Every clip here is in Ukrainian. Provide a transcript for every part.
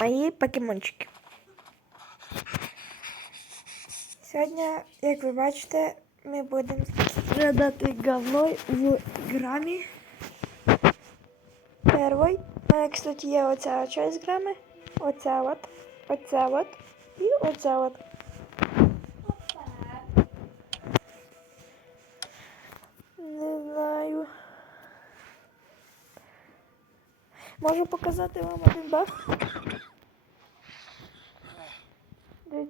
мої покемончики. Сьогодні, як ви бачите, ми будемо страдати говной в грамі. Перший. У мене, кстати, є оця часть грами. Оця от. Оця от. І оця от. Не знаю. Можу показати вам один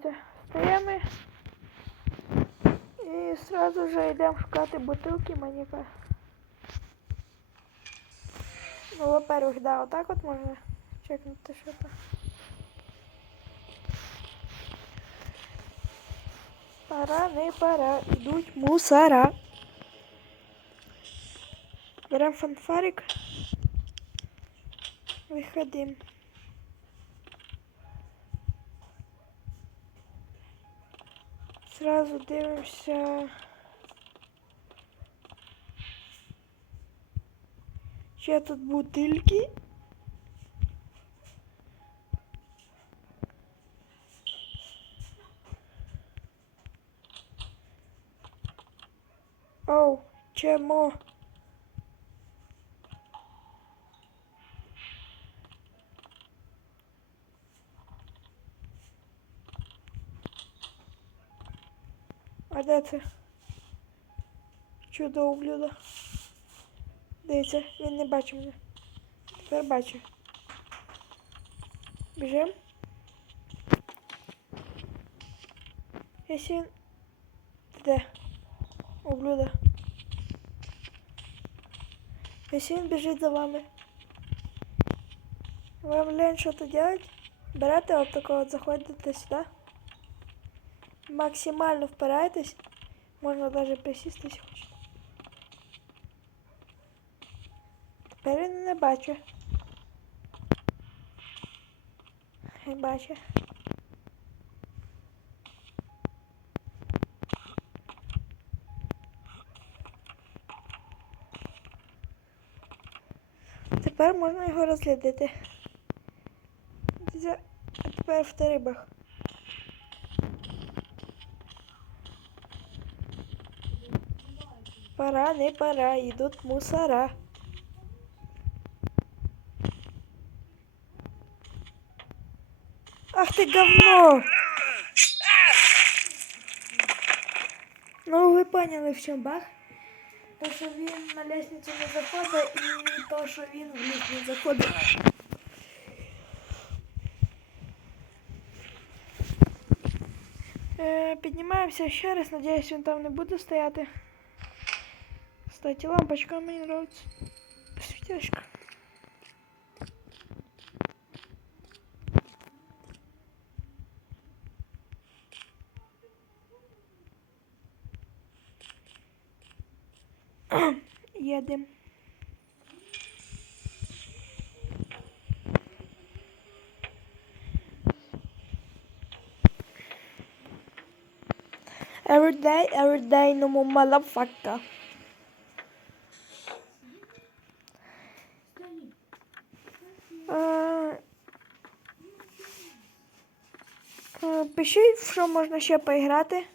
баг. Дивіться, стоїмо і сразу вже йдемо шукати бутилки маніка. Ну, во-первых, да, отак от можна чекнути, що то. Пора, не пора, йдуть мусора. Берем фанфарик. Виходим. Сразу дивимося. Ще тут бутильки. Оу, чемо? Де? Чудо ублюдо. Дивіться, він не бачить мене. Тепер бачу. Біжим. Якщо він... Де? Ублюдо. Якщо він біжить за вами. Вам лень що-то делать? Берете от такого, от заходите сюди. Максимально впираєтесь. Можна навіть присісти, якщо хочете. Тепер він не бачу. Не бачу. Тепер можна його розглядати. Тепер в тарибах. Пора, не пора, йдуть мусора. Ах ты говно! Ну, ви поняли, в чому баг? То, що він на лестницю не заходить, і то, що він в ліфт не заходить. Е, піднімаємося ще раз, надіюсь, він там не буде стояти. Кстати, лампочка мені нравится. Светяшка. Едем. Every day, every day, no more motherfucker. В що можна ще поіграти.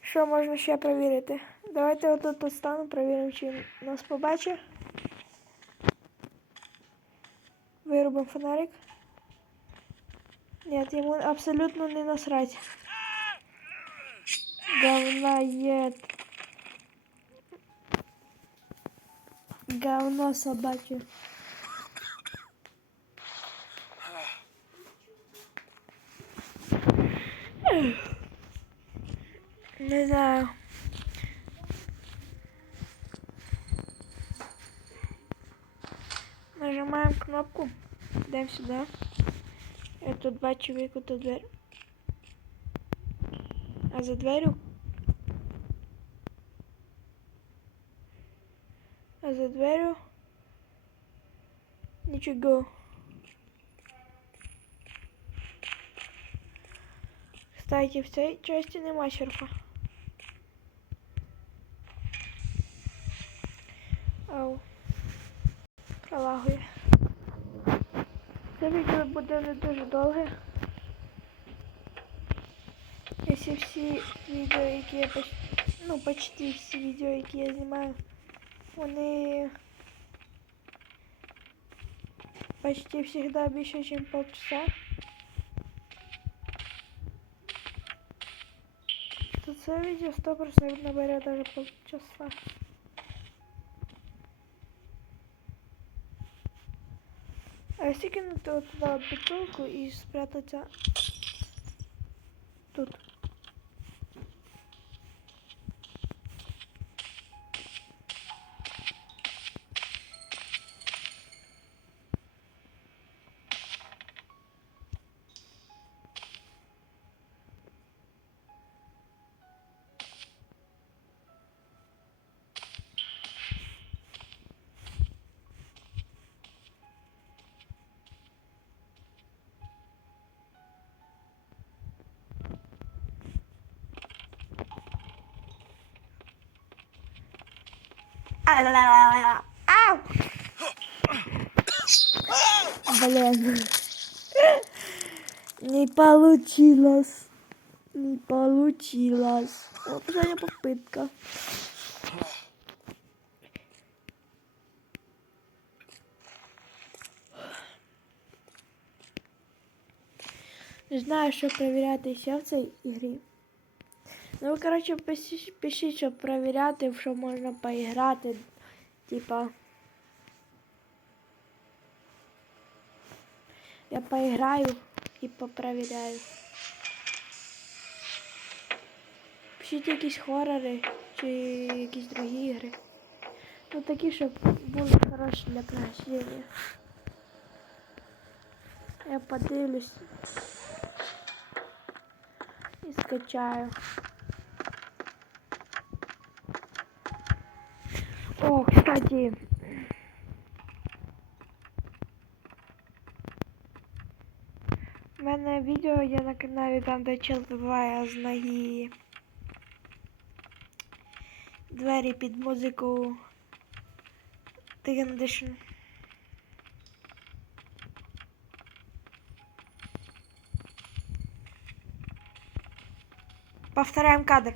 Що можна ще перевірити? Давайте отут постану, перевіримо, чи нас побачить. Виробимо фонарик. Нет, йому абсолютно не насрать. Говноед. Говно собачье. Не знаю. Нажимаем кнопку. Даем сюда. Я тут бачу викуту дверь. А за дверью А за дверью ничего. Кстати, в цій часті нема черпа. Ау. Пролагує. Це відео буде не дуже довге. Якщо всі відео, які я поч... ну, почти всі відео, які я знімаю, вони почти всегда більше, ніж полчаса. То це відео 100% набере даже полчаса. А если кинуть вот туда бутылку и спрятаться тут. Ау! Блин. Не получилось. Не получилось. Вот последняя попытка. Не знаю, що перевіряти ще в цій ігрі. Ну, коротше, пишіть, щоб перевіряти, що можна поіграти. Типа. Я поіграю і попроверяю. Пишіть якісь хорори чи якісь другі ігри. Ну такі, щоб були хороші для прохождения. Я подивлюсь і скачаю. О, кстати. У мене відео є на каналі там, де чел вибиває з ноги двері під музику Тигендишн. Повторяем кадр.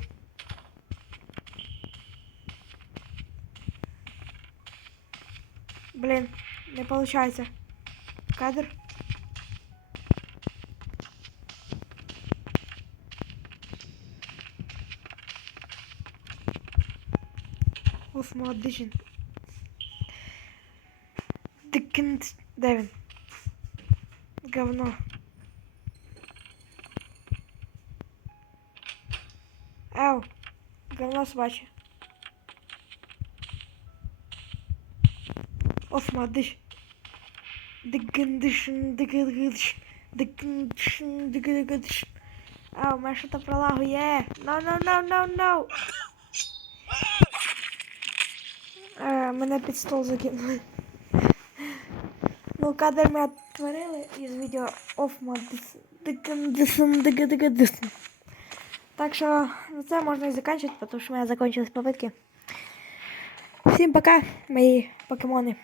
Блин, не получается. Кадр. Оф, молодыжин. Диккент. Девин. Говно. Ау. Говно собачье. Of молодыж. Диккендишн, диккендишн, диккендишн, диккендишн. Ау, у мене що-то пролагує. No, no, no, no, no. Е, мене під стол закинули. Ну, кадр ми відтворили із відео mod. Так що на це можна і закінчити, тому що у мене закончились попитки. Всім пока, мої покемони.